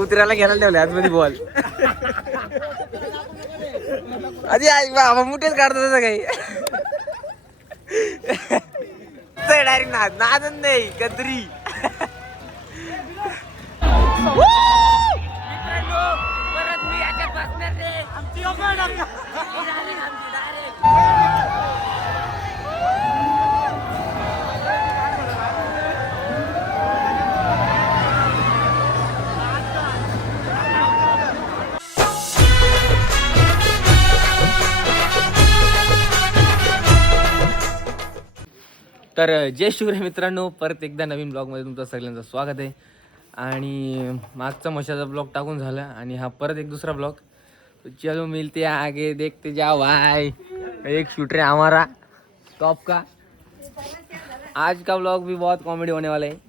कुत्र्याला घ्यायला ठेवले आतमध्ये बॉल. आधी आई बाबा मुठेच काढतो तसं काही. डायरेक्ट नादच नाही कत्री. तर जय शिवराय मित्रांनो, परत एकदा नवीन ब्लॉगमध्ये तुमचं सगळ्यांचं स्वागत आहे. आणि मागचा मशाचा ब्लॉग टाकून झाला आणि हा परत एक दूसरा ब्लॉग. तो चलो मिलते आगे देखते जाओ भाई. एक शूटर है हमारा टॉप का. आज का ब्लॉग भी बहुत कॉमेडी होने वाला है.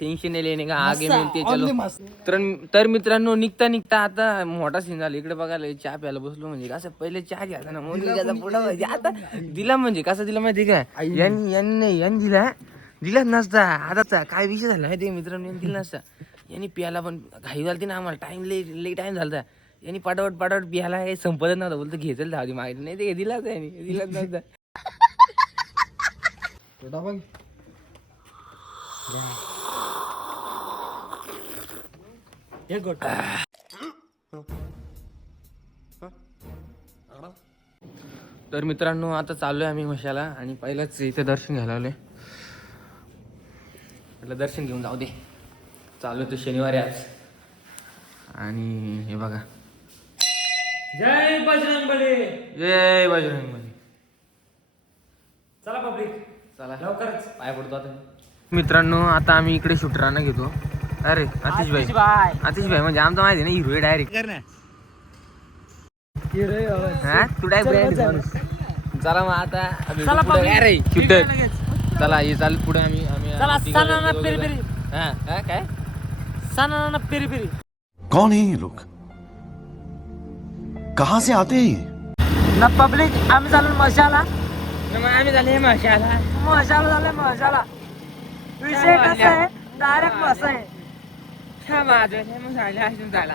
टेन्शन नाही लेने का, आगे मिलते चलो. तर मित्रांनो, निघता आता मोठा सीन झाला. इकडे बघायला चहा प्यायला बसलो म्हणजे कसं पहिले चहा घ्यायचा ना म्हणून पुढं म्हणजे आता दिला म्हणजे कसं दिला माहिती का, यांनी दिलाच नसता. आता काय विषय झाला माहिती मित्रांनो, यांनी दिला नसता. यांनी प्यायला पण घाई झाली ना, आम्हाला टाइम लई टाइम झाला. यांनी पाटावट प्यायला काही संपत नव्हता. बोलतो घेतलं धावती मागितलं नाही ते दिलाच आहे, दिलाच नसता. तर मित्रांनो, आता चाललोय आम्ही मशाला आणि पहिलाच इथे दर्शन घ्यायला आलोय. म्हटलं दर्शन घेऊन जाऊ दे. चालू तो शनिवारी आज. आणि हे बघा, जय बजरंगबली. जय बजरंगबली. चला पब्लिक, चला लवकरच पाय पडतो आता. मित्रांनो, आता आम्ही इकडे शूटरांना घेतो. अरे आतिश भाई म्हणजे आमचा माहिती ना, हिरो डायरेक्ट. तू डायरेक्ट माणूस. चला मग आता अरे शूटर. चला हे चाल पुढे आम्ही काय सनाना पेरी पेरी. कौन है ये लोग, कहाँ से आते हैं? ना पब्लिक, आम्ही चालू मशाला. आम्ही झाले मशाला झाले मशाला. विषय कसा आहे, डायरेक्ट मसा आहे. झाला.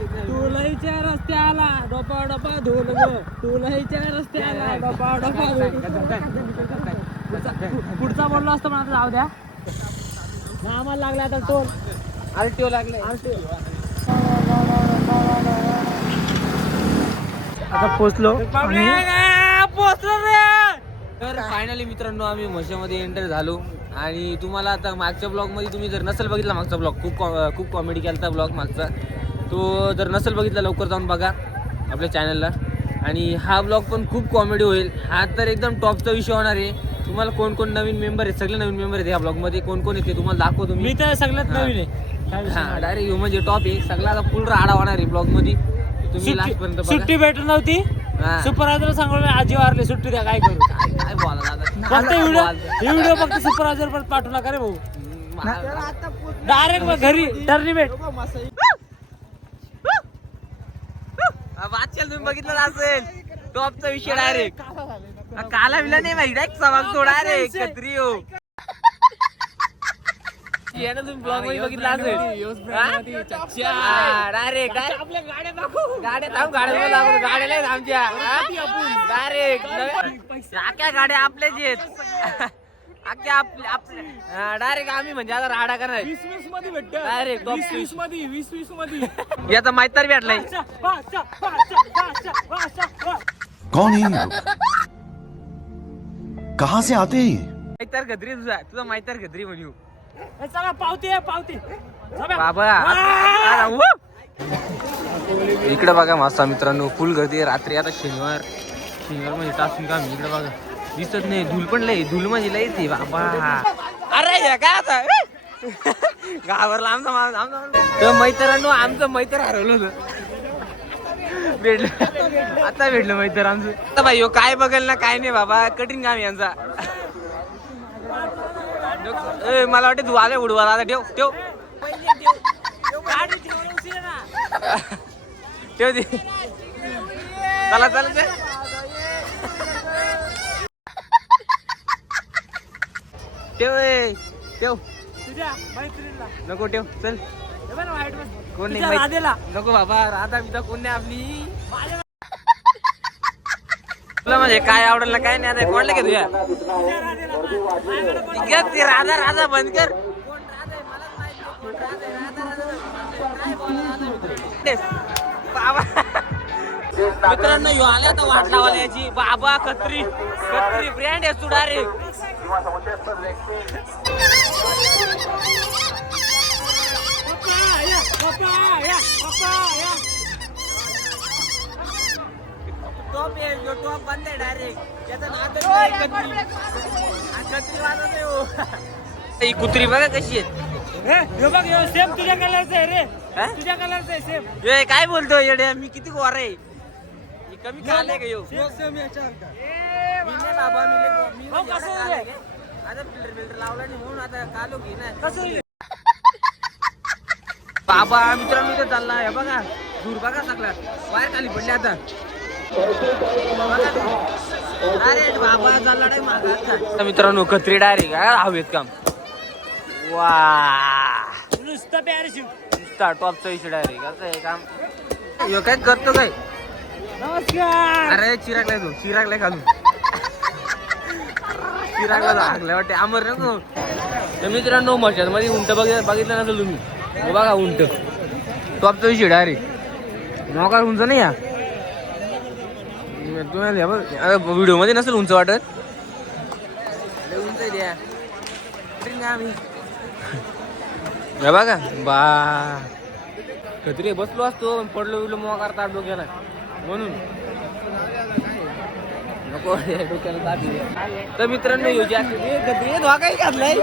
तुलाईच्या रस्त्याला डोपा डोपा धुल गो. तुलाईच्या रस्त्याला डोपा डोपा पुढचा बोललो असतो पण आता जाऊ द्या. आम्हाला लागला आता टोल. आरटीओ लागले. आता पोचलो रे. तर फायनली मित्रांनो, आम्ही मशामध्ये एंटर झालो. आणि तुम्हाला आता मागच्या ब्लॉगमध्ये तुम्ही जर नसेल बघितला, मागचा ब्लॉग खूप कॉमेडी केला ब्लॉग मागचा. तो जर नसेल बघितला लवकर जाऊन बघा आपल्या चॅनलला. आणि हा ब्लॉग पण खूप कॉमेडी होईल. हा तर एकदम टॉपचा विषय होणार आहे. तुम्हाला कोण नवीन मेंबर आहेत, सगळे नवीन मेंबर आहेत या ब्लॉगमध्ये. कोण येते तुम्हाला दाखवतो मी तर सगळ्यात नवीन आहे. डायरेक्ट म्हणजे टॉप आहे सगळा. आता फुल राडा होणार आहे ब्लॉगमध्ये. तुम्ही लास्ट पर्यंत सुट्टी भेटत नव्हती. सुपरवायझर सांगून आजी वारली, सुट्टी द्या. काय करू, काय बोला फक्त व्हिडिओ फक्त सुपरवायझर परत पाठवू नका रे भाऊ. डायरेक्ट घरी टर्निमेट. आजकाल तुम्ही बघितलं असेल, टॉपचा विषय डायरेक्ट. काला विला नाही माहिती, डायरेक्ट सवाग तो डायरेक्ट कत्री हो. तुम्ही ब्लॉग मध्ये बघितलं असेल डायरेक्ट आपल्या गाड्या दाखवू. गाड्या नाही आमच्या डायरेक्ट. आख्या गाड्या आपल्याच आहेत. डायरेक्ट आम्ही म्हणजे आता राडा करणार. 20 मध्ये भेटत. डायरेक्ट 20 मध्ये याचा माहिती भेटलाय. कौन है ये लोग, कहाँ से आते हैं? माहितर गद्री तुझा माहितर गद्री म्हणू. चला पावती बाबा. इकडे बघा मासा मित्रांनो, फुल गर्दी आहे रात्री. आता शनिवार म्हणजे टासून काम. इकडे बघा दिसत नाही, धूल पण लय. धूल म्हणजे लयच आहे बाबा. अरे काय आता गावाला आमचा मैत्रांनो, आमचं मैत्र हरवलं होतं. भेटलं आता भेटलं मैत्र आमचं. आता भाई काय बघेल ना काय नाही बाबा, कठीण काम यांचा. मला वाटतं तू आले उडवाला. आता ठेव ठेव ठेव दे. चला ठेव ठेव तुझ्या मैत्रीणला नको ठेव चल. हे बघ ना white मध्ये. कोण तुझ्या नाही राधेला. नको बाबा, राधा बिधा कोण नाही आपली. तुला म्हणजे काय आवडलं काय नाही आता कोणला घे तुझ्या. तुझ्या राधेला माझ्याकडे पण घे ती राधा राधा बंद कर. कोण राधा आहे मलाच माहित नाही कोण राधा आहे. राधा काय बोला बाबा. मित्रांनो ह्यो आल्या तर वाट लावायला याची. बाबा कत्री कत्री ब्रँड आहे सुडा रे. टॉप बंद आहे डायरेक्ट. त्याचा नाद कत्री वाजत आहे हो. ही कुत्री बघा कशी आहे. सेम तुझ्या कलरचं आहे रे. हा? तुझ्या कलरचं आहे सेम. ये काय बोलतो येड्या, मी किती गोर आहे. हे कमी खाले का ह्यो? सेम मी नाही बाबा, मी हो, एवढा कसं काला रे? आहे. आता फिल्टर लावला नाही म्हणून आता कालो घे ना. कसं होईल? बाबा मित्रांनो इथे चालला हे बघा. दूर बघा सगळा वायर खाली पडले आता. अरे बाबा चालला नाही मागा. मित्रांनो कत्री डायरेक्ट हवेत काम. वा नुसतं पॅराशूट. नुसता टॉपचा विषय डायरेक्ट असं आहे काम. ह्यो काय करतो काय. नमस्कार. अरे चिरागलाय तू चिरागलाय घालून. चिरागला लागलाय वाटते आमर नको. तर मित्रांनो मशाल मध्ये उंट बघितलं नसेल तुम्ही. हे बघा उंट टॉपचा विषय डायरेक्ट. मोकार उंच नाही या व्हिडिओ मध्ये नसेल उंच वाटत. उंच द्या आम्ही. हे बघा बा कधी बसलो असतो पडलो बिडलो मोकार ताप डोक्याला म्हणून नको डोक्याला ताप. तर मित्रांनो यो जॅकेट धोकाही घातलाय.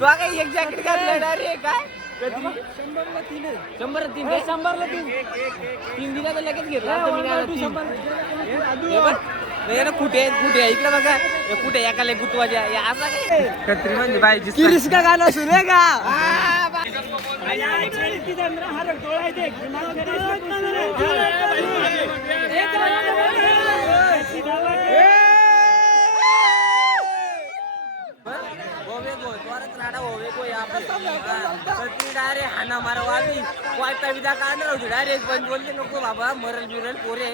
धोकाही एक जॅकेट घातलाय डायरेक्ट. काय 100ला 3 आहे. 100 100ला 3. 3 दिला तर लगेच घेतला. कुठे कुठे इकडे बघा. कुठे एकाला गुतवाच्या असा काय कत्री म्हणजे पाहिजे. किरिस्का गाणं सुने का? डायरेक्ट हाना मारा वाली वाजता विधा काढणार होती डायरेक्ट. पण बोलले नको बाबा मरल बिरल पोरे.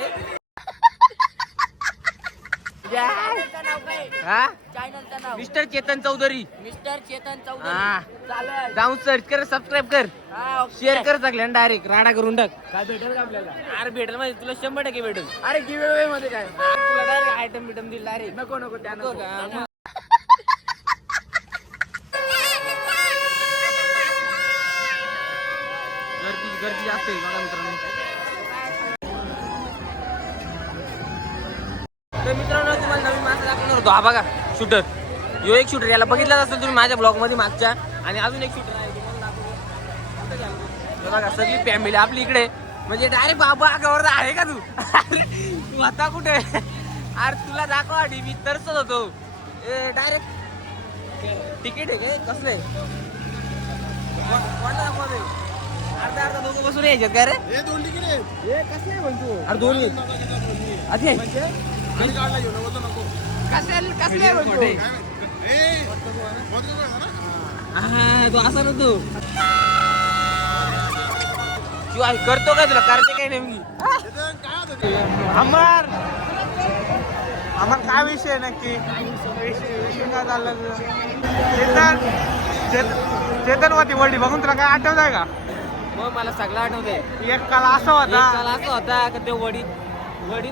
मिस्टर चेतन चौधरी. मिस्टर चेतन चौधरी. हा चालेल. जाऊन सर्च कर सबस्क्राईब कर शेअर कर सगळ्यांना डायरेक्ट राडा करून टाक. काय भेटेल का आपल्याला? अरे भेटेल म्हणजे तुला 100% भेटेल. अरे गिव्ह मध्ये काय तुला डायरेक्ट आयटम बिटम दिला डायरेक्ट. नको नको त्या नको. गर्दी जास्त आहे बघा मित्रांनो. तर मित्रांनो तुम्हाला नवीन माणसं दाखवणार होतो. हा बघा शूटर. यो एक शूटर याला बघितलाच असेल तुम्ही माझ्या ब्लॉग मध्ये मागच्या. आणि अजून एक शूटर आहे तुम्हाला दाखवतो. बघा सगळी फॅमिली आपली इकडे. म्हणजे डायरेक्ट बाबा गवर आहे का तू. तू आता कुठे. अरे तुला दाखव आधी मी तरसत होतो. डायरेक्ट तिकीट आहे काय कसलं आहे. कोणाला दाखवतोय. अर्धा दोघं बसून यायच्यात का रे. हे कसं आहे म्हणतो? अरे दोन आधी कसले म्हणतो. हा तो असा नव्हतो. शिवाय करतो काय तुला करते काय नेमकी. आम्हाला काय विषय नक्की विषय काय चाललं चेतनवती वडी बघून तुला काय आठवत आहे का? मग मला सगळं आठवतंय. एक काल असा होता. असं होता का ते वडीत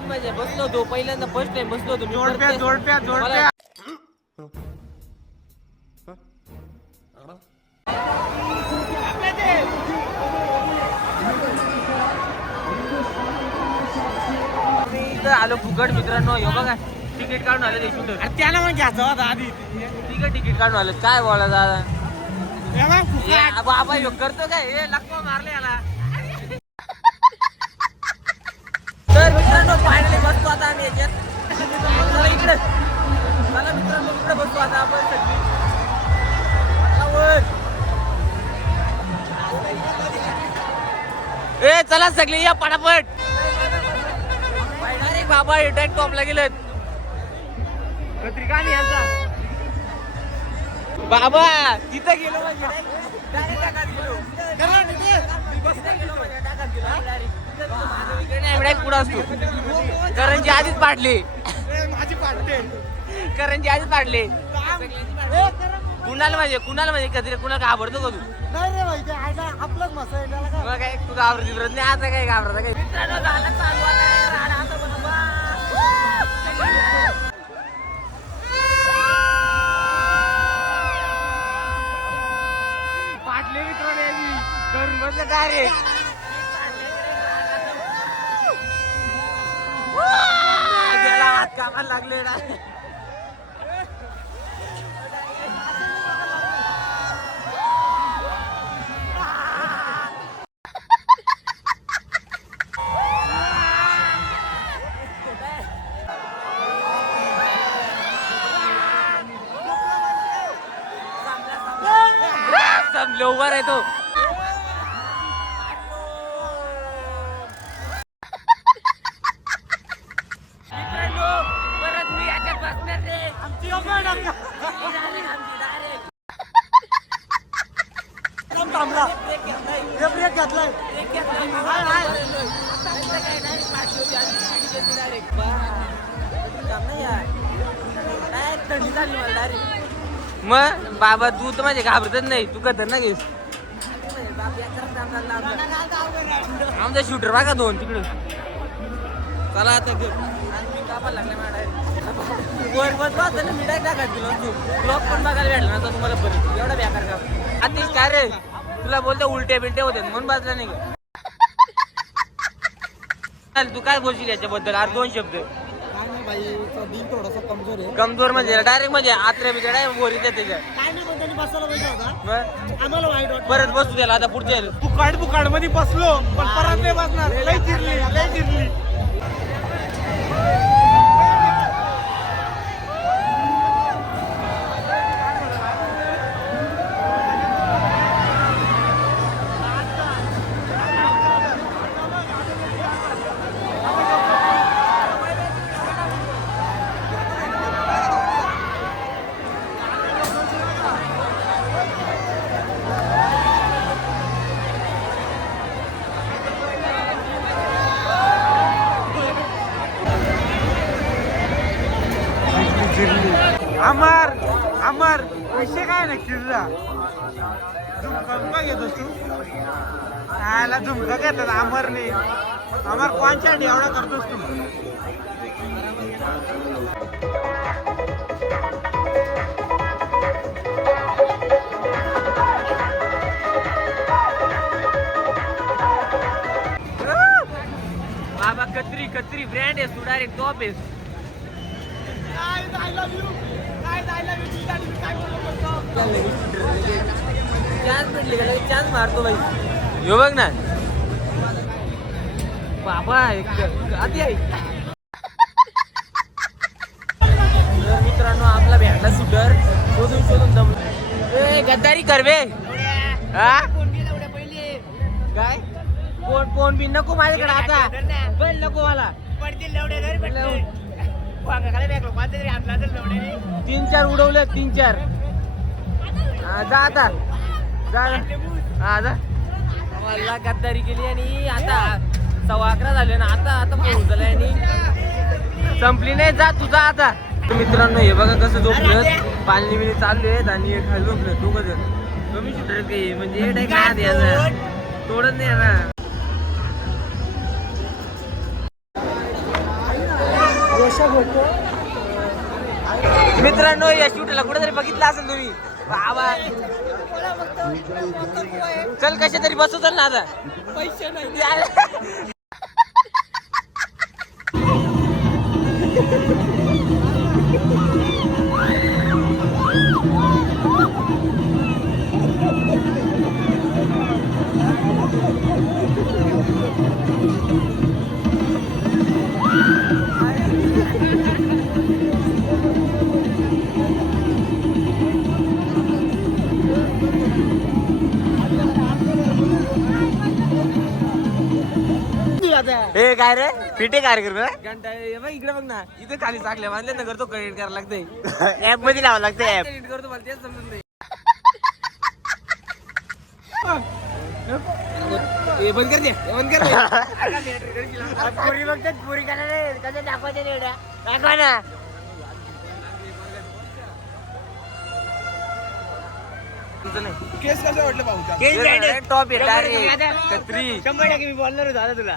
म्हणजे बसलो होतो पहिल्यांदा फर्स्ट टाइम बसलो होतो मी. जोडप्या आलो फुकट मित्रांनो. हे बघा तिकीट काढून आले ते शूटर. त्याला मग घ्यायचा होता आधी. तिकीट काढून आले काय बोला दादा. बाबा ह्यो करतो काय हे लक्ष्मण मारले याला. तर मित्रांनो फायनली बसतो आता आम्ही याच्यात. चला इकडे चला मित्रांनो इकडे बसतो आता आपण सगळी. ए चला सगळे या पटापट. डायरेक्ट बाबा टॉपला गेलेत. पत्रिका नाही यांचा. बाबा तिथं गेलो म्हणजे direct टाकात गेलो. बसला गेलो म्हणजे टाकात गेलो. direct पुढं असतो. करंजी आधीच पाडली. करंजी आधीच पाडले. कुणाला म्हणजे कधी कुणाला घाबरतो का तू? नाही रे भाई, ते आपलंच मसा आहे त्याला काय. मग काय तू घाबरत नाही आता काय घाबरता काय? मित्रांनो झाला चालू आहे राडा आता बरोबर. पाटले मित्रांनो यांनी घरून बसले काय रे? गेला हात कामाला लागले ना. संपले उभा आहे तो. परत मी याच्यात बसणार रे. ब्रेक घेतलाय. मग बाबा तू तर माझे घाबरतच नाही. तू कधर ना घेस आमचा शूटर बघा दोन तिकडं. चला आता वर बस ना मी टाकत गेलो. ब्लॉक पण बघायला भेटला ना तुम्हाला परत. एवढा बेकार का आधीच काय रे तुला बोलते उलटे बिलटे होते म्हणून बाजला नाही का? तू काय बोलशील याच्याबद्दल? अरे दोन शब्द. काय नाही भाई, दिल थोडासा कमजोर आहे. कमजोर म्हणजे डायरेक्ट म्हणजे आत्रे बित्रे डायरेक्ट बोरी देते का? काय नाही, पण त्यांनी बसायला पाहिजे होता. मग आम्हाला वाईट वाटतं. परत बसू त्याला आता पुढच्या बुकाड मध्ये बसलो, पण परत नाही बसणार. लय चिरली. अमर पैसे काय ना किल्ला झुमका घेतोस तू? आला झुमका घेतात अमरने. अमर कोणच्या एवढा करतोस तू? बाबा कत्री ब्रँड आहे तू डायरेक्ट टॉप आहे. चान्स मारतो भाई. यो बघ ना बाबा आधी आहे. तर मित्रांनो आपला भेटला शूटर. शोधून दमलो. गद्दारी करवे हा काय फोन बी नको माझ्याकडे आता. पण नको मला 3-4 उडवले 3-4. जा आता जा. मला गद्दारी केली आणि आता 11:15 झाले ना. आता पोहोच झालाय आणि संपली नाही. जा तुझा आता. मित्रांनो हे बघा कसं झोपलं. 5 मिनिट चालले आहेत आणि खाली झोपलं. दोघं जण कमी शूटर काही म्हणजे काय तोडत नाही ना. मित्रांनो या शूटला कुठेतरी बघितलं असेल तुम्ही. बाबा चल कशा तरी बसू चल ना आता. पैसे नाही. हे काय रे फिटे कार्यक्रम घंटा इकडे बघ ना. इथे खाली चाकल्या बांधल्या ना करतो क्रेडिट करायला लागतंय. ऍप मध्ये लावावं लागतं. ऍप करतो मला तेच समजून नाही. बंद कर दे बंद कर पुरी बघतात पुरी करायला कसं दाखवायचं एवढ्या दाखवा ना. केस कसं वाटलं भाऊ टॉप आहे 100% मी बोलणार होतो आता तुला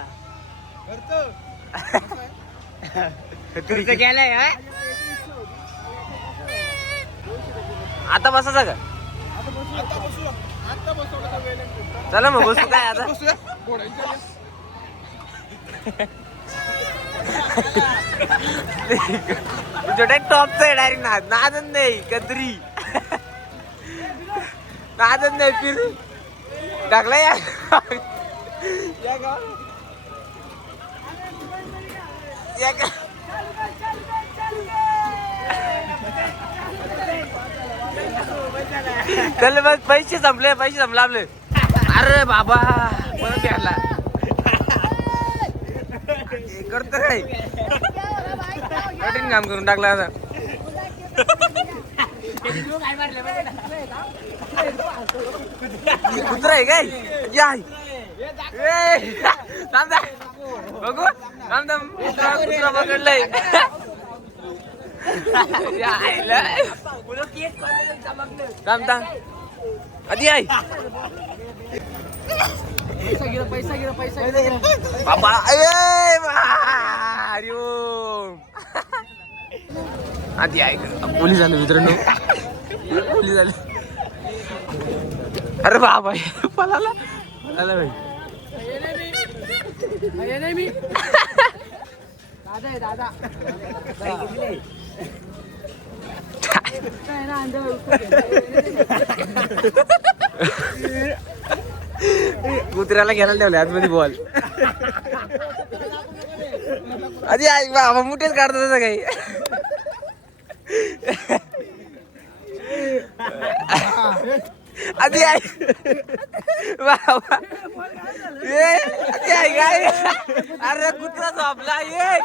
तुझं गेलाय हा. आता बसायचा का चला मग बसू काय आता तुझ्या टॉपच आहे डायरेक्ट नादच नाही कत्री नादच नाही फिर टाकला या चल बस पैसे संपले आपले अरे बाबा परत यायला करतो काय कठीण काम करून टाकला आता कुत्रा आहे काय याय बघू कुत्रा पकडलंय थांब आधी आहे बाबा अरे आधी आहे पोलीस आले मित्रांनो पोलीस आले अरे बाबा पळाला भाई दादा कुत्र्याला घ्यायला ठेवले आतमध्ये बॉल आधी आई बाबा मुठेच काढतो तसं काही आधी आई बाबा ये आधी आई काय अरे कुत्रा झोपला ये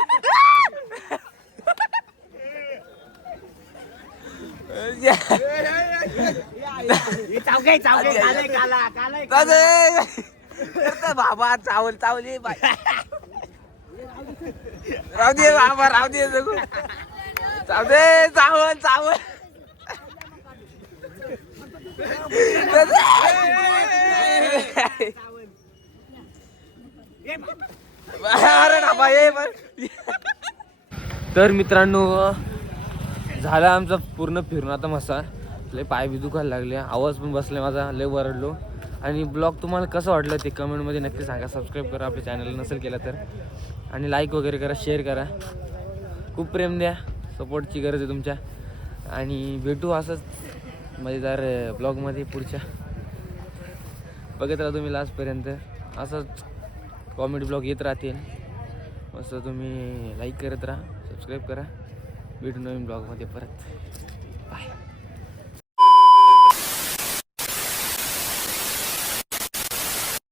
बाबा चावल चावली राहू दे बाबा राहू दे चाव दे चावल चावल अरे बाबा ये तर मित्रांनो झाला आमचा पूर्ण फिरून आता मसा लय पाय बी दुखायला लागले आवाज पण बसला माझा लय वरडलो आणि ब्लॉग तुम्हाला कसं वाटलं ते कमेंटमध्ये नक्की सांगा समस्क्राईब करा आपल्या चॅनल नसेल केलं तर आणि लाईक वगैरे करा शेअर करा खूप प्रेम द्या सपोर्टची गरज आहे तुमच्या आणि भेटू असंच मजेदार ब्लॉगमध्ये पुढच्या बघत राहा तुम्ही लास्टपर्यंत असंच कॉमेडी ब्लॉग येत राहतील मस्त तुम्ही लाईक करत राहा सबस्क्राईब करा भेटू नवीन ब्लॉगमध्ये परत